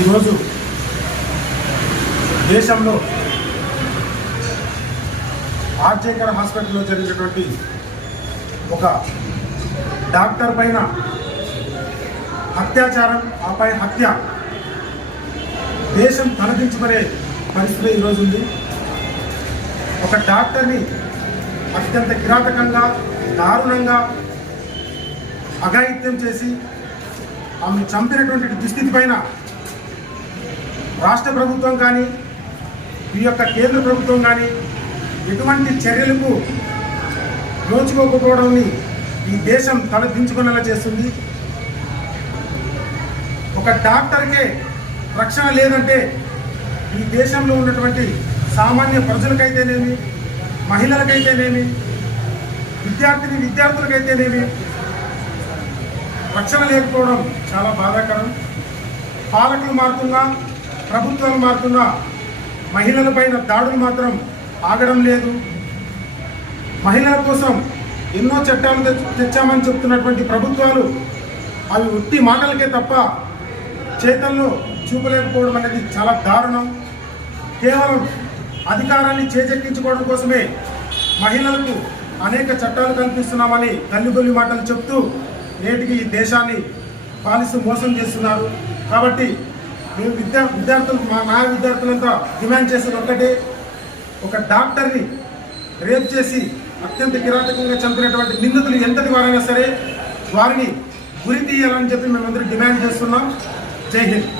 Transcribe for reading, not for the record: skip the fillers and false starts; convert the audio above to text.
ఈరోజు దేశంలో ఆర్జేకర్ హాస్పిటల్లో జరిగినటువంటి ఒక డాక్టర్ పైన అత్యాచారం, ఆపై హత్య దేశం తలదించుకునే పరిస్థితి ఈరోజు ఉంది. ఒక డాక్టర్ని అత్యంత కిరాతకంగా, దారుణంగా అఘాయిత్యం చేసి ఆమెను చంపినటువంటి దుస్థితి పైన రాష్ట్ర ప్రభుత్వం కానీ, ఈ యొక్క కేంద్ర ప్రభుత్వం కానీ ఎటువంటి చర్యలకు నోచుకోకపోవడాన్ని ఈ దేశం తలదించుకునేలా చేస్తుంది. ఒక డాక్టర్కే రక్షణ లేదంటే ఈ దేశంలో ఉన్నటువంటి సామాన్య ప్రజలకైతేనేమి, మహిళలకైతేనేమి, విద్యార్థులకైతేనేమి రక్షణ లేకపోవడం చాలా బాధాకరం. పాలకులు మారుతున్నా, ప్రభుత్వాలు మారుతున్నా మహిళలపైన దాడులు మాత్రం ఆగడం లేదు. మహిళల కోసం ఎన్నో చట్టాలు తెచ్చామని చెప్తున్నటువంటి ప్రభుత్వాలు అవి ఉత్తి మాటలకే తప్ప చేతల్లో చూపలేకపోవడం అనేది చాలా దారుణం. కేవలం అధికారాన్ని చేజెక్కించుకోవడం కోసమే మహిళలకు అనేక చట్టాలు కల్పిస్తున్నామని తల్లిబొల్లి మాటలు చెప్తూ నేటికి ఈ దేశాన్ని పాలిస్తూ మోసం చేస్తున్నారు. కాబట్టి మేము విద్యార్థులు మా విద్యార్థులంతా డిమాండ్ చేసేది ఒక్కటే, ఒక డాక్టర్ని రేప్ చేసి అత్యంత కిరాతకంగా చంపినటువంటి నిందితులు ఎంతటి వారైనా సరే వారిని గురి తీయాలని చెప్పి మేమందరూ డిమాండ్ చేస్తున్నాం. జై హింద్.